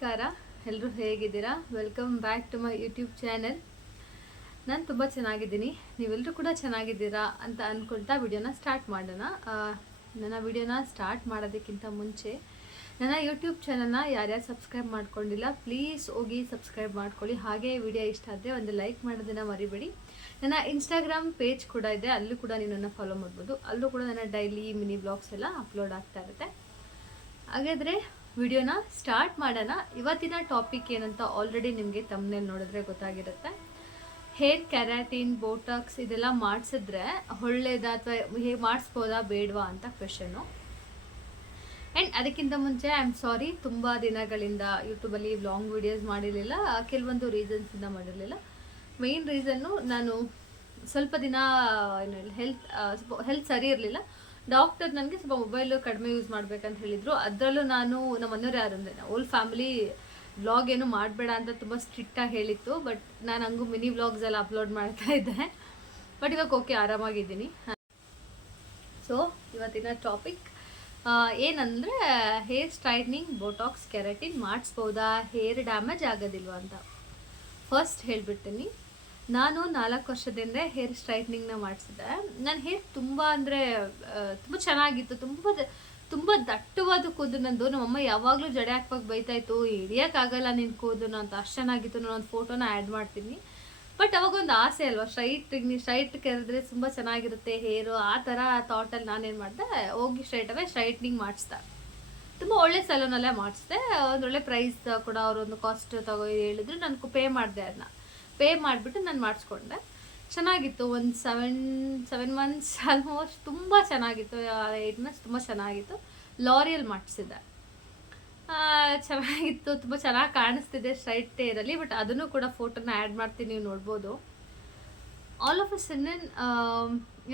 ನಮಸ್ಕಾರ, ಎಲ್ಲರೂ ಹೇಗಿದ್ದೀರಾ? Welcome back to my YouTube channel. ನಾನು ತುಂಬ ಚೆನ್ನಾಗಿದ್ದೀನಿ, ನೀವೆಲ್ಲರೂ ಕೂಡ ಚೆನ್ನಾಗಿದ್ದೀರಾ ಅಂತ ಅಂದ್ಕೊಳ್ತಾ ವಿಡಿಯೋನ ಸ್ಟಾರ್ಟ್ ಮಾಡೋಣ. ನನ್ನ ವಿಡಿಯೋನ ಸ್ಟಾರ್ಟ್ ಮಾಡೋದಕ್ಕಿಂತ ಮುಂಚೆ ನನ್ನ ಯೂಟ್ಯೂಬ್ ಚಾನಲ್ನ ಯಾರ್ಯಾರು ಸಬ್ಸ್ಕ್ರೈಬ್ ಮಾಡ್ಕೊಂಡಿಲ್ಲ ಪ್ಲೀಸ್ ಹೋಗಿ ಸಬ್ಸ್ಕ್ರೈಬ್ ಮಾಡ್ಕೊಳ್ಳಿ. ಹಾಗೆ ವಿಡಿಯೋ ಇಷ್ಟ ಆದರೆ ಒಂದು ಲೈಕ್ ಮಾಡೋದನ್ನು ಮರಿಬೇಡಿ. ನನ್ನ ಇನ್ಸ್ಟಾಗ್ರಾಮ್ ಪೇಜ್ ಕೂಡ ಇದೆ, ಅಲ್ಲೂ ಕೂಡ ನೀವು ನನ್ನ ಫಾಲೋ ಮಾಡ್ಬೋದು. ಅಲ್ಲೂ ಕೂಡ ನನ್ನ ಡೈಲಿ ಮಿನಿ ಬ್ಲಾಗ್ಸ್ ಎಲ್ಲ ಅಪ್ಲೋಡ್ ಆಗ್ತಾ ಇರುತ್ತೆ. ಹಾಗಾದರೆ ವಿಡಿಯೋನ ಸ್ಟಾರ್ಟ್ ಮಾಡೋಣ. ಇವತ್ತಿನ ಟಾಪಿಕ್ ಏನಂತ ಆಲ್ರೆಡಿ ನಿಮಗೆ ತಮ್ಮನೇಲಿ ನೋಡಿದ್ರೆ ಗೊತ್ತಾಗಿರುತ್ತೆ. ಹೇರ್ ಕೆರಾಟಿನ್, ಬೋಟಾಕ್ಸ್ ಇದೆಲ್ಲ ಮಾಡಿಸಿದ್ರೆ ಒಳ್ಳೇದಾ ಅಥವಾ ಹೇಗೆ ಮಾಡಿಸ್ಬೋದಾ ಬೇಡವಾ ಅಂತ ಕ್ವೆಶನ್ನು. ಆ್ಯಂಡ್ ಅದಕ್ಕಿಂತ ಮುಂಚೆ ಐ ಆಮ್ ಸಾರಿ, ತುಂಬ ದಿನಗಳಿಂದ ಯೂಟ್ಯೂಬಲ್ಲಿ ಲಾಂಗ್ ವಿಡಿಯೋಸ್ ಮಾಡಿರಲಿಲ್ಲ. ಕೆಲವೊಂದು ರೀಸನ್ಸಿಂದ ಮಾಡಿರಲಿಲ್ಲ. ಮೇಯ್ನ್ ರೀಸನ್ನು ನಾನು ಸ್ವಲ್ಪ ದಿನ ಹೆಲ್ತ್ ಸರಿ ಇರಲಿಲ್ಲ. ಡಾಕ್ಟರ್ ನನಗೆ ಸ್ವಲ್ಪ ಮೊಬೈಲು ಕಡಿಮೆ ಯೂಸ್ ಮಾಡ್ಬೇಕಂತ ಹೇಳಿದರು. ಅದರಲ್ಲೂ ನಾನು ನಮ್ಮ ಮನೆಯವ್ರು ಯಾರು ಅಂದರೆ ಓಲ್ ಫ್ಯಾಮಿಲಿ ವ್ಲಾಗ್ ಏನು ಮಾಡಬೇಡ ಅಂತ ತುಂಬ ಸ್ಟ್ರಿಕ್ಟಾಗಿ ಹೇಳಿತ್ತು. ಬಟ್ ನಾನು ಹಂಗೂ ಮಿನಿ ವ್ಲಾಗ್ಸ್ ಎಲ್ಲ ಅಪ್ಲೋಡ್ ಮಾಡ್ತಾ ಇದ್ದೆ. ಬಟ್ ಇವಾಗ ಓಕೆ, ಆರಾಮಾಗಿದ್ದೀನಿ. ಸೊ ಇವತ್ತಿನ ಟಾಪಿಕ್ ಏನಂದರೆ ಹೇರ್ ಸ್ಟ್ರೈಟ್ನಿಂಗ್, ಬೋಟಾಕ್ಸ್, ಕೆರಾಟಿನ್ ಮಾಡಿಸ್ಬೋದಾ, ಹೇರ್ ಡ್ಯಾಮೇಜ್ ಆಗೋದಿಲ್ವ ಅಂತ. ಫಸ್ಟ್ ಹೇಳಿಬಿಡ್ತೀನಿ, ನಾನು 4 ವರ್ಷದಿಂದ ಹೇರ್ ಸ್ಟ್ರೈಟ್ನಿಂಗ್ನ ಮಾಡಿಸಿದ್ದೆ. ನನ್ನ ಹೇರ್ ತುಂಬ ಅಂದರೆ ತುಂಬ ಚೆನ್ನಾಗಿತ್ತು. ತುಂಬ ದಟ್ಟವಾದ ಕೂದಲು ನಂದು. ನಮ್ಮಮ್ಮ ಯಾವಾಗಲೂ ಜಡೆ ಹಾಕ್ಬೇಕು ಬೈತಾಯಿತ್ತು, ಹಿಡಿಯೋಕ್ಕಾಗಲ್ಲ ನಿನ್ನ ಕೂದಲು ಅಂತ. ಅಷ್ಟು ಚೆನ್ನಾಗಿತ್ತು. ನಾನು ಒಂದು ಫೋಟೋನ ಆ್ಯಡ್ ಮಾಡ್ತೀನಿ. ಬಟ್ ಅವಾಗೊಂದು ಆಸೆ ಅಲ್ವಾ, ಸ್ಟ್ರೈಟ್ ಕೆರೆದ್ರೆ ತುಂಬ ಚೆನ್ನಾಗಿರುತ್ತೆ ಹೇರು. ಆ ಥರ ಥಾಟಲ್ಲಿ ನಾನೇನು ಮಾಡಿದೆ, ಹೋಗಿ ಸ್ಟ್ರೈಟ್ನಿಂಗ್ ಮಾಡಿಸ್ದೆ. ತುಂಬ ಒಳ್ಳೆ ಸಲೂನಲ್ಲೇ ಮಾಡಿಸಿದೆ. ಒಂದೊಳ್ಳೆ ಪ್ರೈಸ್ ಕೂಡ ಅವರೊಂದು ಕಾಸ್ಟ್ ಹೇಳಿದ್ರು. ನಾನು ಪೇ ಮಾಡಿದೆ. ಅದನ್ನ ಪೇ ಮಾಡಿಬಿಟ್ಟು ನಾನು ಮಾಡಿಸ್ಕೊಂಡೆ. ಚೆನ್ನಾಗಿತ್ತು. ಒಂದು ಸೆವೆನ್ ಮಂತ್ಸ್ ಆಲ್ಮೋಸ್ಟ್ ತುಂಬ ಚೆನ್ನಾಗಿತ್ತು. 8 ಮಂತ್ಸ್ ತುಂಬ ಚೆನ್ನಾಗಿತ್ತು. ಲಾರಿಯಲ್ ಮಾಡಿಸಿದ್ದೆ. ಚೆನ್ನಾಗಿತ್ತು, ತುಂಬ ಚೆನ್ನಾಗಿ ಕಾಣಿಸ್ತಿದೆ ಸ್ಟ್ರೈಟ್ ಹೇರಲ್ಲಿ. ಬಟ್ ಅದನ್ನು ಕೂಡ ಫೋಟೋನ ಆ್ಯಡ್ ಮಾಡ್ತೀನಿ, ನೀವು ನೋಡ್ಬೋದು. ಆಲ್ ಆಫ್ ಅ ಸಡನ್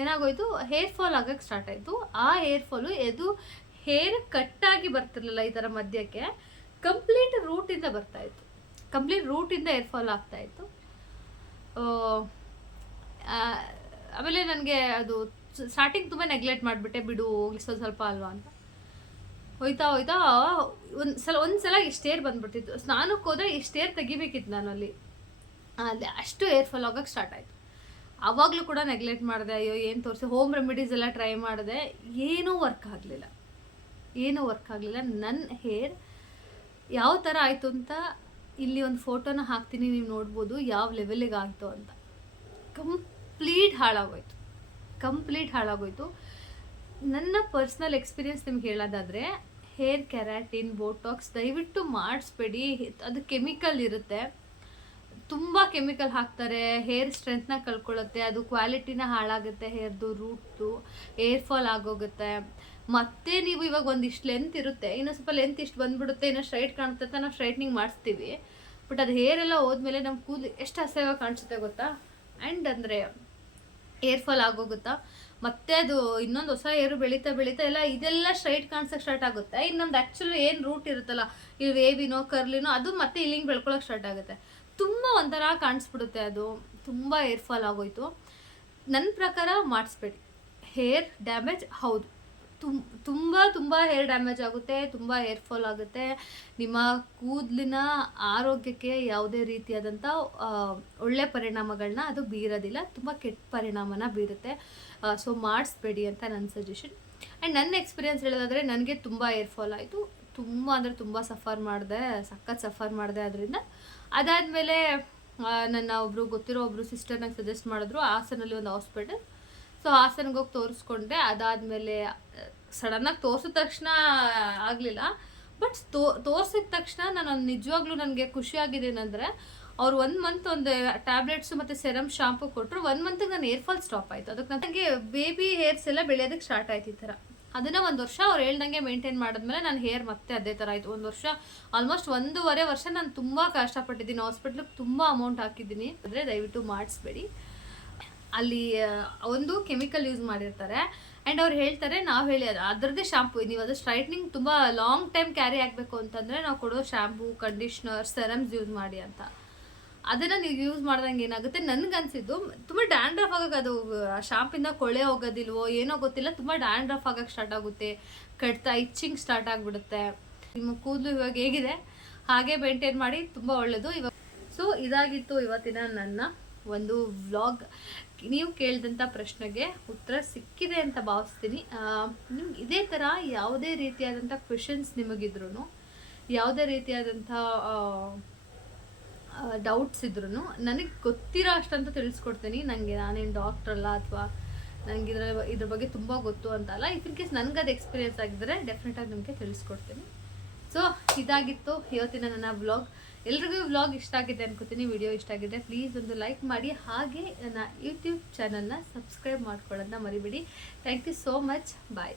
ಏನಾಗೋಯ್ತು, ಹೇರ್ ಫಾಲ್ ಆಗೋಕ್ಕೆ ಸ್ಟಾರ್ಟ್ ಆಯಿತು. ಆ ಹೇರ್ ಫಾಲು ಹೇರ್ ಕಟ್ಟಾಗಿ ಬರ್ತಿರ್ಲಿಲ್ಲ ಈ ಥರ ಮಧ್ಯಕ್ಕೆ, ಕಂಪ್ಲೀಟ್ ರೂಟಿಂದ ಬರ್ತಾಯಿತ್ತು. ಕಂಪ್ಲೀಟ್ ರೂಟಿಂದ ಹೇರ್ ಫಾಲ್ ಆಗ್ತಾಯಿತ್ತು. ಆಮೇಲೆ ನನಗೆ ಅದು ಸ್ಟಾರ್ಟಿಂಗ್ ತುಂಬ ನೆಗ್ಲೆಕ್ಟ್ ಮಾಡಿಬಿಟ್ಟೆ, ಬಿಡು ಹೋಗ್ಲಿ ಸ್ವಲ್ಪ ಅಲ್ವಾ ಅಂತ. ಹೋಯ್ತಾ ಒಂದು ಸಲ ಇಷ್ಟು ಏರ್ ಬಂದ್ಬಿಡ್ತಿತ್ತು. ಸ್ನಾನಕ್ಕೆ ಹೋದರೆ ಇಷ್ಟು ಏರ್ ತೆಗಿಬೇಕಿತ್ತು ನಾನು ಅಲ್ಲಿ ಅಷ್ಟು ಏರ್ ಫಾಲ್ ಆಗೋಕ್ಕೆ ಸ್ಟಾರ್ಟ್ ಆಯಿತು. ಆವಾಗಲೂ ಕೂಡ ನೆಗ್ಲೆಕ್ಟ್ ಮಾಡಿದೆ. ಅಯ್ಯೋ ಏನು ತೋರಿಸಿ ಹೋಮ್ ರೆಮಿಡೀಸ್ ಎಲ್ಲ ಟ್ರೈ ಮಾಡಿದೆ, ಏನೂ ವರ್ಕ್ ಆಗಲಿಲ್ಲ. ನನ್ನ ಹೇರ್ ಯಾವ ಥರ ಆಯಿತು ಅಂತ ಇಲ್ಲಿ ಒಂದು ಫೋಟೋನ ಹಾಕ್ತೀನಿ, ನೀವು ನೋಡ್ಬೋದು ಯಾವ ಲೆವೆಲಿಗೆ ಆಯಿತು ಅಂತ. ಕಂಪ್ಲೀಟ್ ಹಾಳಾಗೋಯ್ತು. ನನ್ನ ಪರ್ಸ್ನಲ್ ಎಕ್ಸ್ಪೀರಿಯನ್ಸ್ ನಿಮ್ಗೆ ಹೇಳೋದಾದರೆ, ಹೇರ್ ಕೆರಾಟಿನ್, ಬೋಟಾಕ್ಸ್ ದಯವಿಟ್ಟು ಮಾಡಿಸ್ಬೇಡಿ. ಅದು ಕೆಮಿಕಲ್ ಇರುತ್ತೆ, ತುಂಬ ಕೆಮಿಕಲ್ ಹಾಕ್ತಾರೆ. ಹೇರ್ ಸ್ಟ್ರೆಂತ್ನ ಕಳ್ಕೊಳ್ಳುತ್ತೆ, ಅದು ಕ್ವಾಲಿಟಿನ ಹಾಳಾಗುತ್ತೆ. ಹೇರ್ದು ರೂಟ್ದು ಹೇರ್ ಫಾಲ್ ಆಗೋಗುತ್ತೆ. ಮತ್ತೆ ನೀವು ಇವಾಗ ಒಂದಿಷ್ಟು ಲೆಂತ್ ಇರುತ್ತೆ, ಇನ್ನೊಂದು ಸ್ವಲ್ಪ ಲೆಂತ್ ಇಷ್ಟು ಬಂದ್ಬಿಡುತ್ತೆ, ಇನ್ನೂ ಸ್ಟ್ರೈಟ್ ಕಾಣುತ್ತೆ ಅಂತ ನಾವು ಸ್ಟ್ರೈಟ್ನಿಂಗ್ ಮಾಡಿಸ್ತೀವಿ. ಬಟ್ ಅದು ಹೇರ್ ಎಲ್ಲ ಹೋದ್ಮೇಲೆ ನಮ್ಮ ಕೂದಲು ಎಷ್ಟು ಅಸಹ್ಯವಾಗಿ ಕಾಣಿಸುತ್ತೆ ಗೊತ್ತಾ. ಆ್ಯಂಡ್ ಅಂದರೆ ಹೇರ್ ಫಾಲ್ ಆಗೋಗುತ್ತಾ. ಮತ್ತೆ ಅದು ಇನ್ನೊಂದು ಹೊಸ ಹೇರು ಬೆಳೀತಾ ಎಲ್ಲ ಇದೆಲ್ಲ ಸ್ಟ್ರೈಟ್ ಕಾಣಿಸೋಕೆ ಸ್ಟಾರ್ಟ್ ಆಗುತ್ತೆ. ಇನ್ನೊಂದು ಆ್ಯಕ್ಚುಲಿ ಏನು ರೂಟ್ ಇರುತ್ತಲ್ಲ, ಇಲ್ಲಿ ವೇವಿನೋ ಕರ್ಲಿನೋ ಅದು ಮತ್ತೆ ಇಲ್ಲಿಂಗ್ ಬೆಳ್ಕೊಳ್ಳೋಕೆ ಸ್ಟಾರ್ಟ್ ಆಗುತ್ತೆ. ತುಂಬ ಒಂಥರ ಕಾಣಿಸ್ಬಿಡುತ್ತೆ. ಅದು ತುಂಬ ಹೇರ್ ಫಾಲ್ ಆಗೋಯ್ತು. ನನ್ನ ಪ್ರಕಾರ ಮಾಡಿಸ್ಬೇಡಿ. ಹೇರ್ ಡ್ಯಾಮೇಜ್ ಹೌದು, ತುಂಬ ಹೇರ್ ಡ್ಯಾಮೇಜ್ ಆಗುತ್ತೆ, ತುಂಬ ಹೇರ್ ಫಾಲ್ ಆಗುತ್ತೆ. ನಿಮ್ಮ ಕೂದಲಿನ ಆರೋಗ್ಯಕ್ಕೆ ಯಾವುದೇ ರೀತಿಯಾದಂಥ ಒಳ್ಳೆ ಪರಿಣಾಮಗಳನ್ನ ಅದು ಬೀರೋದಿಲ್ಲ, ತುಂಬ ಕೆಟ್ಟ ಪರಿಣಾಮನ ಬೀರುತ್ತೆ. ಸೊ ಮಾಡಿಸ್ಬೇಡಿ ಅಂತ ನನ್ನ ಸಜೆಷನ್. ಆ್ಯಂಡ್ ನನ್ನ ಎಕ್ಸ್ಪೀರಿಯನ್ಸ್ ಹೇಳೋದಾದರೆ, ನನಗೆ ತುಂಬ ಹೇರ್ ಫಾಲ್ ಆಯಿತು. ತುಂಬ ಸಫರ್ ಮಾಡಿದೆ ಅದರಿಂದ. ಅದಾದಮೇಲೆ ನನ್ನ ಗೊತ್ತಿರೋ ಒಬ್ಬರು ಸಿಸ್ಟರ್ ನಂಗೆ ಸಜೆಸ್ಟ್ ಮಾಡಿದ್ರು, ಹಾಸನಲ್ಲಿ ಒಂದು ಹಾಸ್ಪಿಟಲ್. ಸೊ ಹಾಸನ್ಗೆ ಹೋಗಿ ತೋರಿಸ್ಕೊಂಡೆ. ಅದಾದಮೇಲೆ ಸಡನ್ನಾಗಿ ತೋರಿಸಿದ ತಕ್ಷಣ ಆಗಲಿಲ್ಲ. ಬಟ್ ತೋರಿಸಿದ ತಕ್ಷಣ ನಾನು ನಿಜವಾಗ್ಲೂ ನನಗೆ ಖುಷಿಯಾಗಿದೆ ಏನಂದರೆ, ಅವ್ರು 1 ಮಂತ್ ಒಂದು ಟ್ಯಾಬ್ಲೆಟ್ಸು ಮತ್ತು ಸೆರಮ್ ಶಾಂಪು ಕೊಟ್ಟರು. 1 ಮಂತಿಗೆ ನನ್ನ ಹೇರ್ ಫಾಲ್ ಸ್ಟಾಪ್ ಆಯಿತು. ಅದಕ್ಕೆ ನನಗೆ ಬೇಬಿ ಹೇರ್ಸ್ ಎಲ್ಲ ಬೆಳೆಯೋದಕ್ಕೆ ಸ್ಟಾರ್ಟ್ ಆಯ್ತು ಈ ಥರ. ಅದನ್ನು 1 ವರ್ಷ ಅವ್ರು ಹೇಳ್ದಂಗೆ ಮೇಂಟೈನ್ ಮಾಡಿದ್ಮೇಲೆ ನನ್ನ ಹೇರ್ ಮತ್ತೆ ಅದೇ ಥರ ಆಯಿತು. 1 ವರ್ಷ ಆಲ್ಮೋಸ್ಟ್ 1.5 ವರ್ಷ ನಾನು ತುಂಬ ಕಷ್ಟಪಟ್ಟಿದ್ದೀನಿ. ಹಾಸ್ಪಿಟ್ಲಿಗೆ ತುಂಬ ಅಮೌಂಟ್ ಹಾಕಿದ್ದೀನಿ. ಆದರೆ ದಯವಿಟ್ಟು ಮಾಡಿಸ್ಬೇಡಿ. ಅಲ್ಲಿ ಒಂದು ಕೆಮಿಕಲ್ ಯೂಸ್ ಮಾಡಿರ್ತಾರೆ. ಆ್ಯಂಡ್ ಅವ್ರು ಹೇಳ್ತಾರೆ, ನಾವು ಹೇಳಿ ಅದರದ್ದೇ ಶಾಂಪು, ನೀವು ಅದು ಸ್ಟ್ರೈಟ್ನಿಂಗ್ ತುಂಬ ಲಾಂಗ್ ಟೈಮ್ ಕ್ಯಾರಿ ಆಗಬೇಕು ಅಂತಂದರೆ ನಾವು ಕೊಡೋ ಶಾಂಪೂ, ಕಂಡೀಷ್ನರ್, ಸೆರಮ್ಸ್ ಯೂಸ್ ಮಾಡಿ ಅಂತ. ಅದನ್ನು ನೀವು ಯೂಸ್ ಮಾಡ್ದಂಗೆ ಏನಾಗುತ್ತೆ, ನನಗನ್ಸಿದ್ದು ತುಂಬ ಡ್ಯಾಂಡ್ರಫ್ ಆಗೋಕೆ, ಅದು ಶಾಂಪಿಂದ ಕೊಳೆ ಹೋಗೋದಿಲ್ವೋ ಏನೋ ಗೊತ್ತಿಲ್ಲ, ತುಂಬ ಡ್ಯಾಂಡ್ರಫ್ ಆಗೋಕ್ಕೆ ಸ್ಟಾರ್ಟ್ ಆಗುತ್ತೆ. ಕಟ್ತಾ ಇಚ್ಚಿಂಗ್ ಸ್ಟಾರ್ಟ್ ಆಗಿಬಿಡುತ್ತೆ. ನಿಮ್ಮ ಕೂದಲು ಇವಾಗ ಹೇಗಿದೆ ಹಾಗೆ ಮೇಂಟೈನ್ ಮಾಡಿ, ತುಂಬ ಒಳ್ಳೆಯದು. ಸೊ ಇದಾಗಿತ್ತು ಇವತ್ತಿನ ನನ್ನ ಒಂದು ವ್ಲಾಗ್. ನೀವು ಕೇಳಿದಂಥ ಪ್ರಶ್ನೆಗೆ ಉತ್ತರ ಸಿಕ್ಕಿದೆ ಅಂತ ಭಾವಿಸ್ತೀನಿ. ನಿಮ್ಗೆ ಇದೇ ಥರ ಯಾವುದೇ ರೀತಿಯಾದಂಥ ಕ್ವೆಶನ್ಸ್ ನಿಮಗಿದ್ರು, ಯಾವುದೇ ರೀತಿಯಾದಂಥ ಡೌಟ್ಸ್ ಇದ್ರೂ ನನಗೆ ಗೊತ್ತಿರೋ ಅಷ್ಟಂತ ತಿಳಿಸ್ಕೊಡ್ತೀನಿ. ನಾನೇನು ಡಾಕ್ಟ್ರ್ ಅಲ್ಲ, ಅಥವಾ ನನಗೆ ಇದ್ರ ಬಗ್ಗೆ ತುಂಬ ಗೊತ್ತು ಅಂತಲ್ಲ. ಇಫ್ ಇನ್ ಕೇಸ್ ನನಗೆ ಅದು ಎಕ್ಸ್ಪೀರಿಯೆನ್ಸ್ ಆಗಿದ್ದರೆ ಡೆಫಿನೆಟಾಗಿ ನಿಮಗೆ ತಿಳಿಸ್ಕೊಡ್ತೀನಿ. ಸೊ ಇದಾಗಿತ್ತು ಇವತ್ತಿನ ನನ್ನ ವ್ಲಾಗ್. ಎಲ್ರಿಗೂ ವ್ಲಾಗ್ ಇಷ್ಟ ಆಗಿದೆ ಅನ್ಕೋತೀನಿ. ವಿಡಿಯೋ ಇಷ್ಟ ಆಗಿದೆ ಪ್ಲೀಸ್ ಒಂದು ಲೈಕ್ ಮಾಡಿ, ಹಾಗೆ ನನ್ನ ಯೂಟ್ಯೂಬ್ ಚಾನಲ್ನ ಸಬ್ಸ್ಕ್ರೈಬ್ ಮಾಡ್ಕೊಳ್ಳೋದನ್ನ ಮರಿಬೇಡಿ. Thank you so much. Bye.